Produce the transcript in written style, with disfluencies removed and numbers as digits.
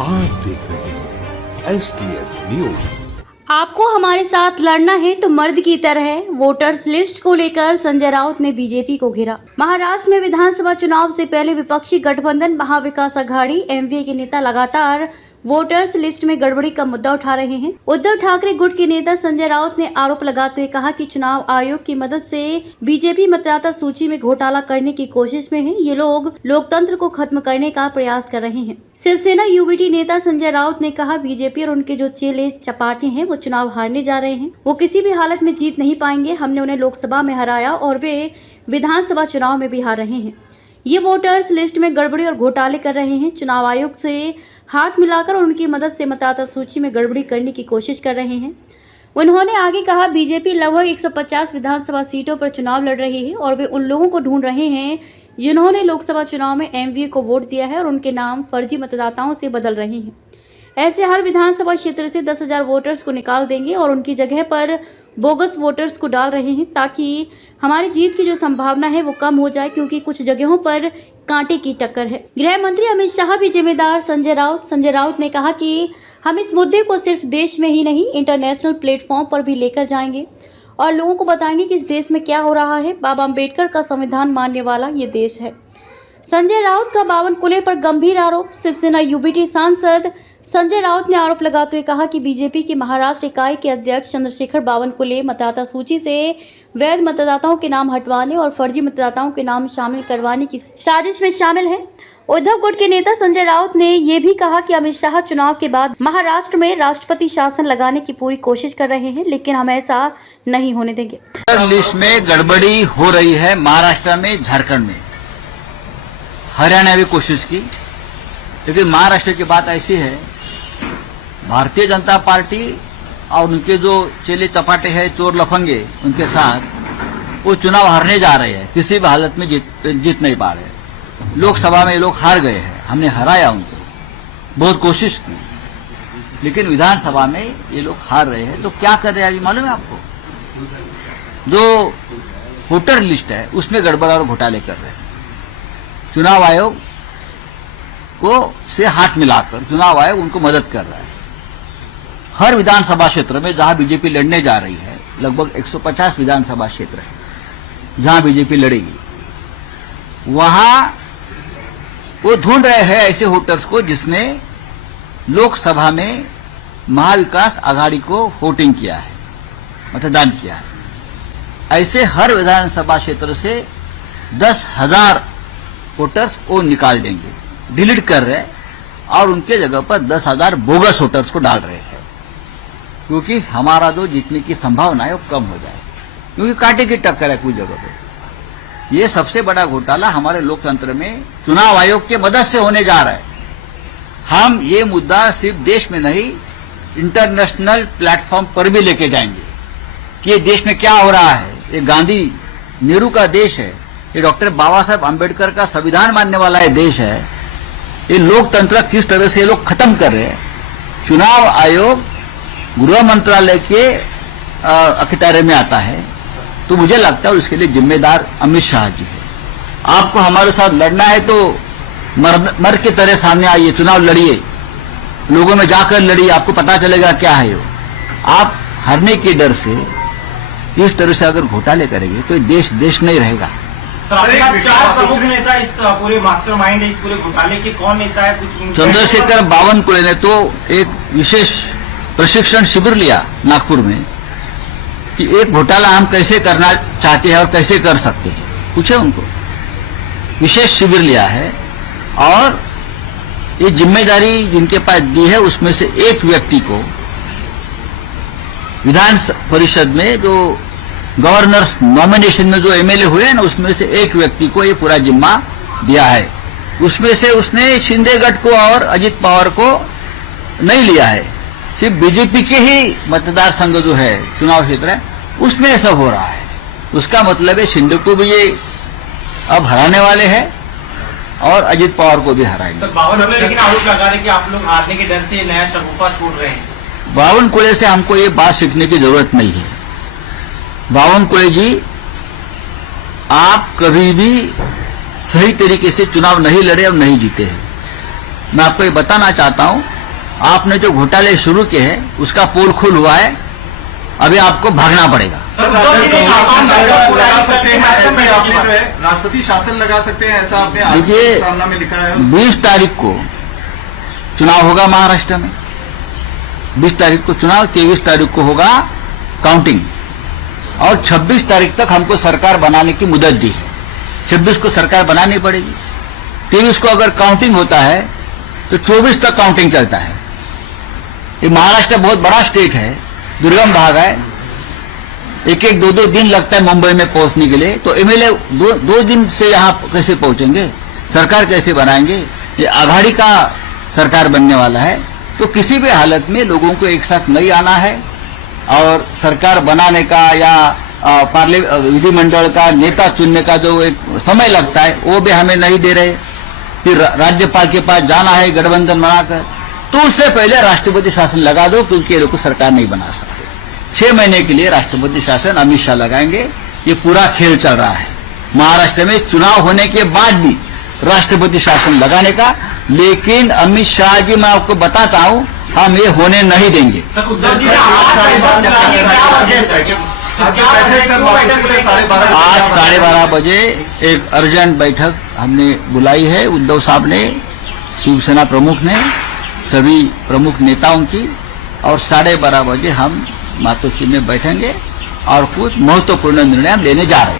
आप देख रहे हैं STS न्यूज। आपको हमारे साथ लड़ना है तो मर्द की तरह। वोटर्स लिस्ट को लेकर संजय राउत ने बीजेपी को घेरा। महाराष्ट्र में विधानसभा चुनाव से पहले विपक्षी गठबंधन महाविकास आघाड़ी एमवीए के नेता लगातार वोटर्स लिस्ट में गड़बड़ी का मुद्दा उठा रहे हैं। उद्धव ठाकरे गुट के नेता संजय राउत ने आरोप लगाते हुए कहा कि चुनाव आयोग की मदद से बीजेपी मतदाता सूची में घोटाला करने की कोशिश में है। ये लोग लोकतंत्र को खत्म करने का प्रयास कर रहे हैं। शिवसेना यूबीटी नेता संजय राउत ने कहा, बीजेपी और उनके जो चेले चपाटे हैं वो चुनाव हारने जा रहे हैं। वो किसी भी हालत में जीत नहीं पाएंगे। हमने उन्हें लोकसभा में हराया और वे विधानसभा चुनाव में भी हार रहे हैं। ये वोटर्स लिस्ट में गड़बड़ी और घोटाले कर रहे हैं। चुनाव आयोग से हाथ मिलाकर और उनकी मदद से मतदाता सूची में गड़बड़ी करने की कोशिश कर रहे हैं। उन्होंने आगे कहा, बीजेपी लगभग 150 विधानसभा सीटों पर चुनाव लड़ रही है और वे उन लोगों को ढूंढ रहे हैं जिन्होंने लोकसभा चुनाव में एमवीए को वोट दिया है और उनके नाम फर्जी मतदाताओं से बदल रहे हैं। ऐसे हर विधानसभा क्षेत्र से 10,000 वोटर्स को निकाल देंगे और उनकी जगह पर बोगस वोटर्स को डाल रहे हैं ताकि हमारी जीत की जो संभावना है वो कम हो जाए, क्योंकि कुछ जगहों पर कांटे की टक्कर है। गृह मंत्री अमित शाह भी जिम्मेदार। संजय राउत ने कहा कि हम इस मुद्दे को सिर्फ देश में ही नहीं इंटरनेशनल प्लेटफॉर्म पर भी लेकर जाएंगे और लोगों को बताएंगे कि इस देश में क्या हो रहा है। बाबा अम्बेडकर का संविधान मानने वाला ये देश है। संजय राउत का बावनकुले पर गंभीर आरोप। शिवसेना यूबीटी सांसद संजय राउत ने आरोप लगाते हुए कहा कि बीजेपी की महाराष्ट्र इकाई के अध्यक्ष चंद्रशेखर बावनकुले मतदाता सूची से वैध मतदाताओं के नाम हटवाने और फर्जी मतदाताओं के नाम शामिल करवाने की साजिश में शामिल है। उद्धव गुट के नेता संजय राउत ने ये भी कहा कि अमित शाह चुनाव के बाद महाराष्ट्र में राष्ट्रपति शासन लगाने की पूरी कोशिश कर रहे हैं, लेकिन हम ऐसा नहीं होने देंगे। लिस्ट में गड़बड़ी हो रही है। महाराष्ट्र में, झारखंड में, हरियाणा में कोशिश की, लेकिन महाराष्ट्र की बात ऐसी है, भारतीय जनता पार्टी और उनके जो चेले चपाटे हैं, चोर लफंगे, उनके साथ वो चुनाव हारने जा रहे हैं। किसी भी हालत में जीत नहीं पा रहे। लोकसभा में ये लोग हार गए हैं। हमने हराया उनको, बहुत कोशिश की, लेकिन विधानसभा में ये लोग हार रहे हैं। तो क्या कर रहे हैं अभी मालूम है आपको? जो वोटर लिस्ट है उसमें गड़बड़ और घोटाले कर रहे हैं। चुनाव आयोग को से हाथ मिलाकर चुनाव आयोग उनको मदद कर रहा है। हर विधानसभा क्षेत्र में जहां बीजेपी लड़ने जा रही है, लगभग 150 विधानसभा क्षेत्र है जहां बीजेपी लड़ेगी, वहां वो ढूंढ रहे हैं ऐसे वोटर्स को जिसने लोकसभा में महाविकास आघाड़ी को वोटिंग किया है, मतदान किया है। ऐसे हर विधानसभा क्षेत्र से 10,000 वोटर्स को निकाल देंगे, डिलीट कर रहे हैं और उनके जगह पर 10,000 बोगस वोटर्स को डाल रहे हैं, क्योंकि हमारा जो जीतने की संभावना है वो कम हो जाए, क्योंकि कांटे की टक्कर है कुछ जगह पे। ये सबसे बड़ा घोटाला हमारे लोकतंत्र में चुनाव आयोग की मदद से होने जा रहा है। हम ये मुद्दा सिर्फ देश में नहीं, इंटरनेशनल प्लेटफॉर्म पर भी लेके जाएंगे कि ये देश में क्या हो रहा है। ये गांधी नेहरू का देश है, ये डॉक्टर बाबा साहब अम्बेडकर का संविधान मानने वाला ये देश है। ये लोकतंत्र किस तरह से ये लोग खत्म कर रहे हैं। चुनाव आयोग गृह मंत्रालय के अखितारे में आता है, तो मुझे लगता है उसके लिए जिम्मेदार अमित शाह जी है। आपको हमारे साथ लड़ना है तो मर्द की तरह सामने आइए, चुनाव लड़िए, लोगों में जाकर लड़िए, आपको पता चलेगा क्या है वो। आप हारने के डर से इस तरह से अगर घोटाले करेंगे तो देश नहीं रहेगा। चार प्रमुख नेता इस पूरे मास्टरमाइंड इस पूरे घोटाले के कौन नेता है? कुछ चंद्रशेखर बावनकुले ने तो एक विशेष प्रशिक्षण शिविर लिया नागपुर में कि एक घोटाला हम कैसे करना चाहते हैं और कैसे कर सकते हैं, पूछे उनको। विशेष शिविर लिया है और ये जिम्मेदारी जिनके पास दी है उसमें से एक व्यक्ति को विधान परिषद में जो गवर्नर्स नॉमिनेशन में जो एमएलए हुए हैं ना, उसमें से एक व्यक्ति को ये पूरा जिम्मा दिया है। उसमें से उसने शिंदे गढ़ को और अजित पवार को नहीं लिया है, सिर्फ बीजेपी के ही मतदार संघ जो है, चुनाव क्षेत्र है, उसमें ऐसा हो रहा है। उसका मतलब है शिंदे को भी ये अब हराने वाले हैं और अजित पवार को भी हराएंगे। लेकिन आरोप लगा रहे कि आप लोग हारने के डर से नया शगुफा छोड़ रहे हैं। बावनकुले से हमको ये बात सीखने की जरूरत नहीं है। बावनकुले जी, आप कभी भी सही तरीके से चुनाव नहीं लड़े और नहीं जीते हैं। मैं आपको ये बताना चाहता हूं, आपने जो घोटाले शुरू किए हैं उसका पोल खुल हुआ है, अभी आपको भागना पड़ेगा। राष्ट्रपति शासन लगा सकते हैं ऐसा आपने देखिए, सामना में लिखा है। 20 तारीख को चुनाव होगा महाराष्ट्र में, 20 तारीख को चुनाव, 23 तारीख को होगा काउंटिंग और 26 तारीख तक हमको सरकार बनाने की मुदत दी है। 26 को सरकार बनानी पड़ेगी, 23 को अगर काउंटिंग होता है तो 24 तक काउंटिंग चलता है। ये महाराष्ट्र बहुत बड़ा स्टेट है, दुर्गम भाग है, एक एक दो दिन लगता है मुंबई में पहुंचने के लिए, तो एमएलए दो दिन से यहां कैसे पहुंचेंगे, सरकार कैसे बनाएंगे? ये आघाड़ी का सरकार बनने वाला है, तो किसी भी हालत में लोगों को एक साथ नहीं आना है और सरकार बनाने का या विधिमंडल का नेता चुनने का जो एक समय लगता है वो भी हमें नहीं दे रहे। फिर राज्यपाल के पास जाना है गठबंधन बनाकर, तो उससे पहले राष्ट्रपति शासन लगा दो, क्योंकि ये लोग सरकार नहीं बना सकते। 6 महीने के लिए राष्ट्रपति शासन अमित शाह लगाएंगे। ये पूरा खेल चल रहा है महाराष्ट्र में चुनाव होने के बाद भी राष्ट्रपति शासन लगाने का, लेकिन अमित शाह जी मैं आपको बताता हूं, हम ये होने नहीं देंगे। आज 12:30 बजे एक अर्जेंट बैठक हमने बुलाई है, उद्धव साहब ने, शिवसेना प्रमुख ने, सभी प्रमुख नेताओं की, और 12:30 बजे हम मातोश्री में बैठेंगे और कुछ महत्वपूर्ण निर्णय लेने जा रहे हैं।